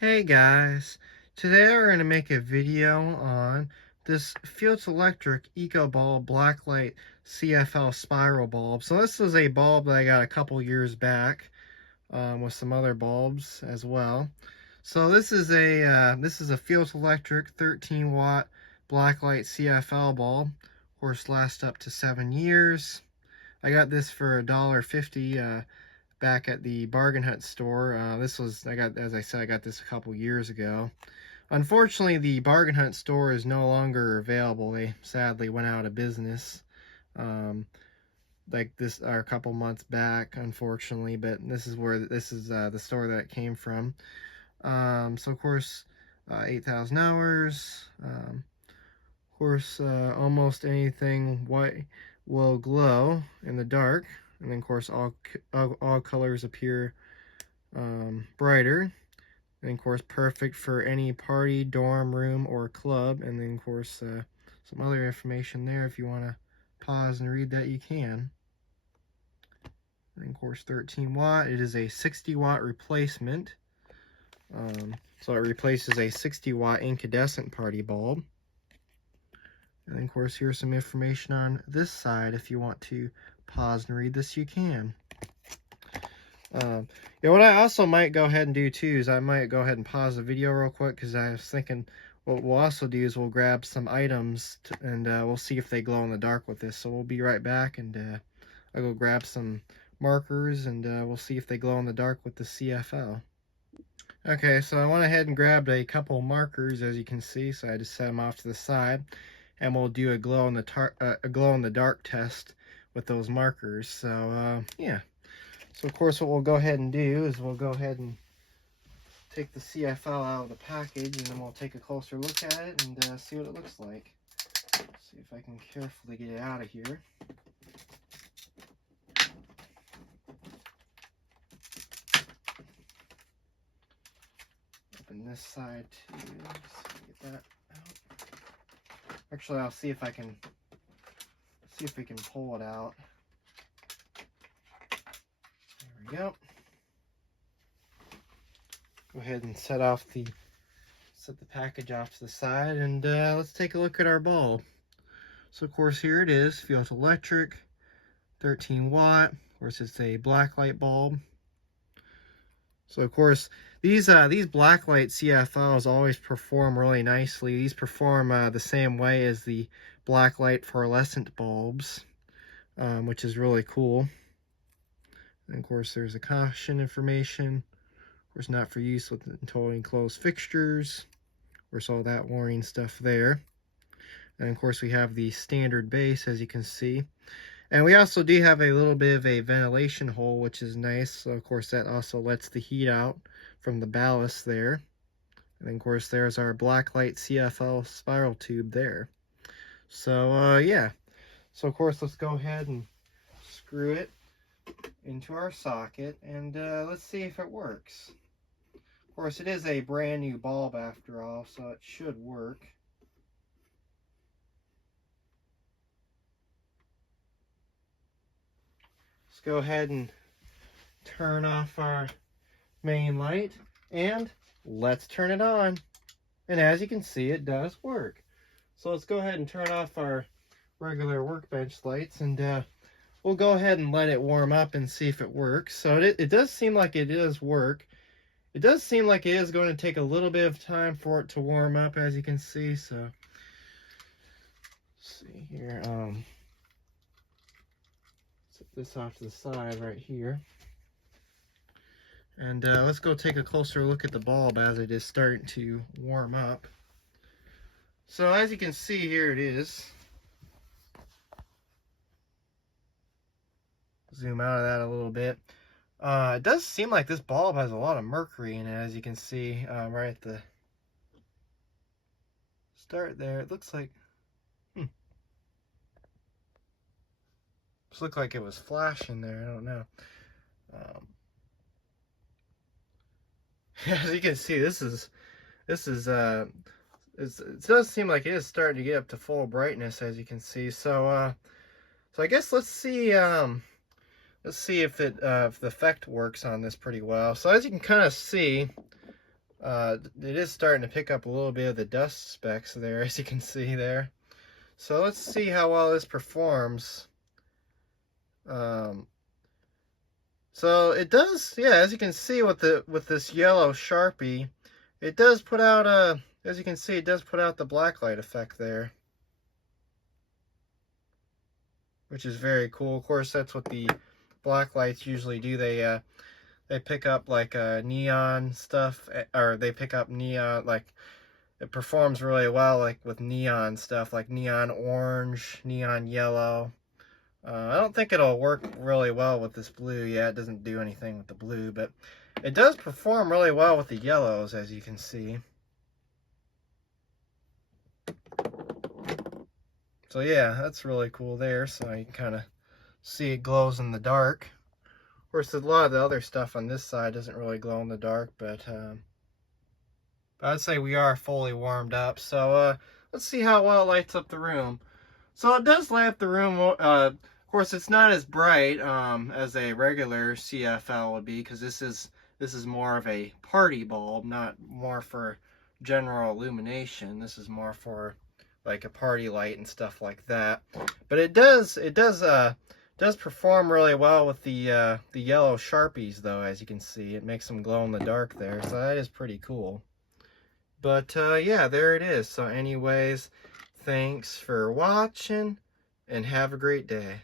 Hey guys, today we're going to make a video on this Feit Electric Eco Bulb Black Light CFL spiral bulb. So this is a bulb that I got a couple years back with some other bulbs as well. So this is a Feit Electric 13 watt Black Light CFL bulb. Of course, lasts up to 7 years. I got this for $1.50 back at the bargain hunt store. As I said, I got this a couple years ago. Unfortunately, the bargain hunt store is no longer available. They sadly went out of business. Like this, or a couple months back, unfortunately. But this is the store that it came from. So of course, 8,000 hours. Of course, almost anything white will glow in the dark, and then of course all colors appear brighter. And of course, perfect for any party, dorm room, or club. And then of course, some other information there. If you want to pause and read that, you can. And of course, 13 watt. It is a 60 watt replacement. So it replaces a 60 watt incandescent party bulb. And then, of course, here's some information on this side. If you want to pause and read this, you can. What I also might go ahead and do, too, is I might go ahead and pause the video real quick, because I was thinking what we'll also do is we'll grab some items, and we'll see if they glow in the dark with this. So we'll be right back, and I'll go grab some markers, and we'll see if they glow in the dark with the CFL. Okay, so I went ahead and grabbed a couple markers, as you can see, so I just set them off to the side. And we'll do a glow in the dark test with those markers. So yeah. So of course, what we'll go ahead and do is we'll go ahead and take the CFL out of the package, and then we'll take a closer look at it and see what it looks like. See if I can carefully get it out of here. Open this side too. Just get that out. Actually, I'll see if we can pull it out. There we go. Go ahead and set the package off to the side, and let's take a look at our bulb. So of course, here it is, Feit Electric, 13 watt. Of course, it's a black light bulb. So of course, these black light CFLs always perform really nicely. These perform the same way as the black light fluorescent bulbs, which is really cool. And of course, there's a caution information. Of course, not for use with until enclosed fixtures. Of course, all that warning stuff there. And of course, we have the standard base, as you can see. And we also do have a little bit of a ventilation hole, which is nice. So of course, that also lets the heat out from the ballast there. And then, of course, there's our black light CFL spiral tube there. So yeah. So of course, let's go ahead and screw it into our socket, and let's see if it works. Of course, it is a brand new bulb after all, so it should work. Let's go ahead and turn off our main light, and let's turn it on. And as you can see, it does work. So let's go ahead and turn off our regular workbench lights, and we'll go ahead and let it warm up and see if it works. So it does seem like it does work. It does seem like it is going to take a little bit of time for it to warm up, as you can see. So let's see here. Set this off to the side right here. And let's go take a closer look at the bulb as it is starting to warm up. So as you can see, here it is. Zoom out of that a little bit. It does seem like this bulb has a lot of mercury in it, as you can see right at the start there. It looks like, Just looked like it was flashing there. I don't know. As you can see, it does seem like it is starting to get up to full brightness, as you can see. So I guess let's see if the effect works on this pretty well. So as you can kind of see, It is starting to pick up a little bit of the dust specks there, as you can see there. So let's see how well this performs. So it does, yeah, as you can see with this yellow Sharpie, it does put out as you can see, it does put out the black light effect there, which is very cool. Of course, that's what the black lights usually do. They pick up like neon stuff, or they pick up neon, like it performs really well like with neon stuff, like neon orange, neon yellow. I don't think it'll work really well with this blue. Yeah, it doesn't do anything with the blue, but it does perform really well with the yellows, as you can see. So yeah, that's really cool there. So you can kind of see it glows in the dark. Of course, a lot of the other stuff on this side doesn't really glow in the dark, but I'd say we are fully warmed up. So let's see how well it lights up the room. So it does light up the room. Of course, it's not as bright as a regular CFL would be, because this is more of a party bulb, not more for general illumination. This is more for like a party light and stuff like that. But it does perform really well with the yellow Sharpies, though. As you can see, it makes them glow in the dark there. So that is pretty cool. But yeah, there it is. So anyways, thanks for watching, and have a great day.